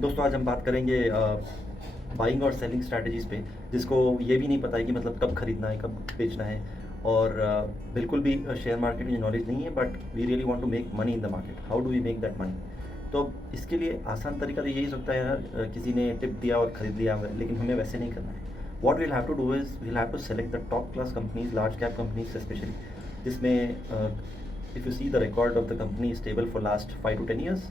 दोस्तों आज हम बात करेंगे बाइंग और सेलिंग स्ट्रैटेजीज़ पे, जिसको ये भी नहीं पता है कि मतलब कब खरीदना है, कब बेचना है। और बिल्कुल भी शेयर मार्केट की नॉलेज नहीं है, but we really want to make money in the market. How do we make that money? तो अब इसके लिए आसान तरीका तो यही हो सकता है यार, किसी ने टिप दिया और ख़रीद लिया, लेकिन हमें वैसे नहीं करना है। What we'll have to do is we'll have to select the top class companies, large cap companies specially, जिसमें if you see the record of the company stable for last 5 to 10 years,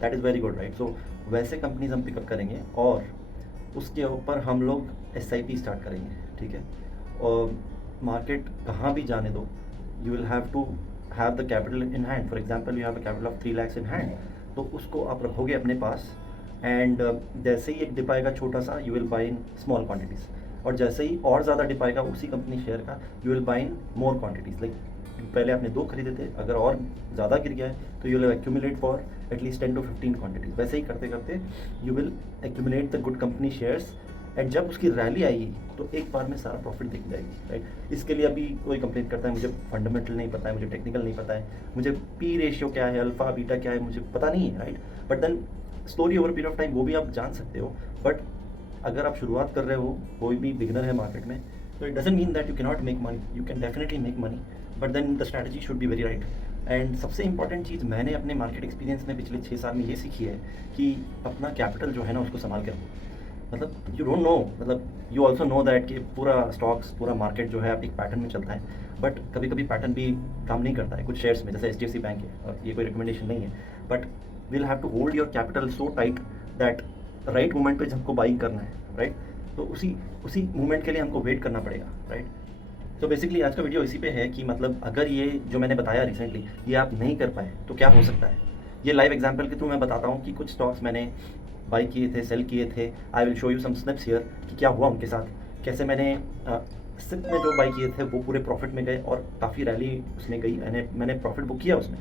that is very good, right? So वैसे companies हम pickup करेंगे और उसके ऊपर हम लोग SIP start करेंगे, ठीक है? और मार्केट कहाँ भी जाने दो, you will have to have the capital in hand. For example you have a capital of 3 lakhs in hand, तो उसको आप रखोगे अपने पास। एंड जैसे ही एक डिप आएगा छोटा सा, you will by in small quantities, और जैसे ही और ज़्यादा डिप आएगा उसी कंपनी शेयर का, you will by in more quantities. Like पहले आपने 2 खरीदे थे, अगर और ज़्यादा गिर गया है तो you will accumulate for at least 10 to 15 quantities. वैसे ही करते करते you will accumulate the good company shares, and जब उसकी रैली आएगी तो एक बार में सारा प्रॉफिट दिख जाएगी, राइट? इसके लिए अभी कोई कंप्लेन करता है मुझे फंडामेंटल नहीं पता है, मुझे टेक्निकल नहीं पता है, मुझे पी रेशियो क्या है, अल्फा बीटा क्या है, मुझे पता नहीं है, right? But then slowly over period of time वो भी आप जान सकते हो। बट अगर आप शुरुआत कर रहे हो, कोई भी बिगनर है मार्केट में, तो it doesn't mean that you can not make money. You can definitely make money, but then the strategy should be very right. And सबसे इंपॉर्टेंट चीज़ मैंने अपने मार्केट एक्सपीरियंस में पिछले 6 साल में ये सीखी है कि अपना कैपिटल जो है ना उसको संभाल के रखो। मतलब यू डोंट नो, मतलब यू ऑल्सो नो दैट कि पूरा स्टॉक्स, पूरा मार्केट जो है एक पैटर्न में चलता है, बट कभी कभी पैटर्न भी काम नहीं करता है कुछ शेयर्स में, जैसे HDFC बैंक है, और ये कोई रिकमेंडेशन नहीं है, but will have to hold your capital so tight that right moment पे हमको बाइंग करना है, राइट? तो उसी उसी मोमेंट के लिए हमको वेट करना पड़ेगा, राइट? तो बेसिकली आज का वीडियो इसी पे है कि मतलब अगर ये जो मैंने बताया रिसेंटली ये आप नहीं कर पाए तो क्या हो सकता है। ये लाइव एग्जांपल के थ्रू मैं बताता हूँ कि कुछ स्टॉक्स मैंने बाई किए थे, सेल किए थे। I will show you some snips here कि क्या हुआ उनके साथ, कैसे मैंने सिप में जो बाई किए थे वो पूरे प्रॉफिट में गए और काफ़ी रैली उसमें गई, मैंने प्रॉफिट बुक किया उसमें।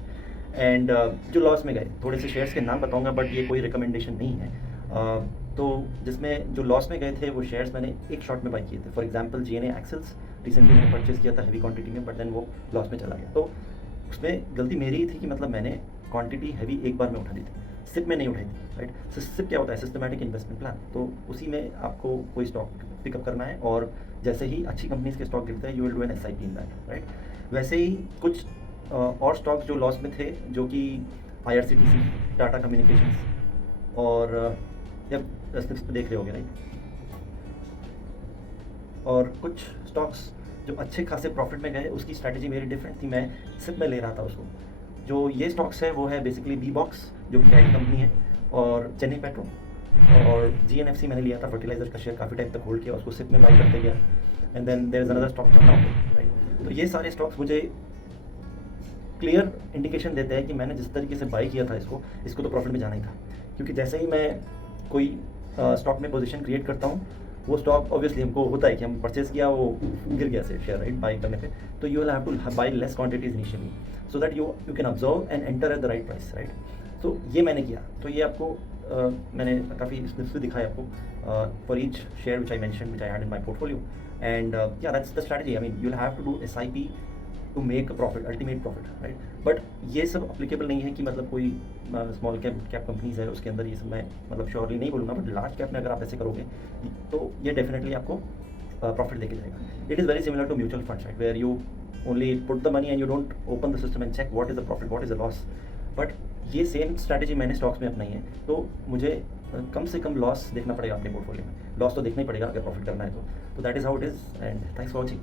एंड जो लॉस में गए, थोड़े से शेयर्स के नाम बताऊंगा, बट ये कोई रिकमेंडेशन नहीं है। तो जिसमें जो लॉस में गए थे वो शेयर्स मैंने एक शॉट में बाई किए थे। फॉर एग्जांपल GNA एक्सेल्स रिसेंटली मैंने परचेज किया था हैवी क्वांटिटी में, बट देन वो लॉस में चला गया। तो उसमें गलती मेरी ही थी कि मतलब मैंने क्वांटिटी हैवी एक बार में उठा दी थी, सिप में नहीं उठाई थी, राइट? सिप क्या होता है? Systematic investment plan. तो उसी में आपको कोई स्टॉक पिकअप करना है, और जैसे ही अच्छी कंपनीज के स्टॉक गिरते हैं you will do an SIP in that, right? वैसे ही कुछ और स्टॉक्स जो लॉस में थे, जो कि IRCTC, टाटा कम्युनिकेशंस, और जब स्निप्स पे देख रहे होगे, राइट? और कुछ स्टॉक्स जो अच्छे खासे प्रॉफिट में गए, उसकी स्ट्रैटेजी मेरी डिफरेंट थी, मैं सिप में ले रहा था उसको। जो ये स्टॉक्स है वो है बेसिकली बी बॉक्स, जो कि आईटी कंपनी है, और चेन्नई पेट्रो, और GNFC मैंने लिया था फर्टिलाइजर का शेयर, काफ़ी टाइम तक होल्ड किया, उसको सिप में बाई करते गया। And then there is another stock चलना, राइट? तो ये सारे स्टॉक्स मुझे क्लियर इंडिकेशन देते हैं कि मैंने जिस तरीके से बाई किया था इसको तो प्रॉफिट में जाना ही था। क्योंकि जैसे ही मैं कोई स्टॉक में पोजीशन क्रिएट करता हूँ, वो स्टॉक ऑब्वियसली हमको होता है कि हम परचेज किया, वो गिर गया से शेयर, राइट? बाई करने पे तो you will have two by less quantities initially, so that you can observe and enter at the right price, right? तो ये मैंने किया। तो ये आपको मैंने काफ़ी स्निप्स भी दिखाए आपको for each share which I mention, which I had in my portfolio. And yeah that's the strategy. I mean you will have to do SIP to make a profit, ultimate profit, right? But ये सब applicable नहीं है कि मतलब कोई small cap companies है उसके अंदर ये सब मैं मतलब श्योरली नहीं बोलूँगा, बट लार्ज कैप में अगर आप ऐसे करोगे तो ये डेफिनेटली आपको प्रॉफिट देके जाएगा। It is very similar to mutual funds, right? Where you only put the money and you don't open the system and check what is the profit, what is the loss. But ये same strategy मैंने stocks में अपनाई है, तो मुझे कम से कम loss देखना पड़ेगा अपने पोर्टफोलियो में। लॉस तो देखना ही पड़ेगा अगर प्रॉफिट करना है तो that is how it is. And thanks for watching.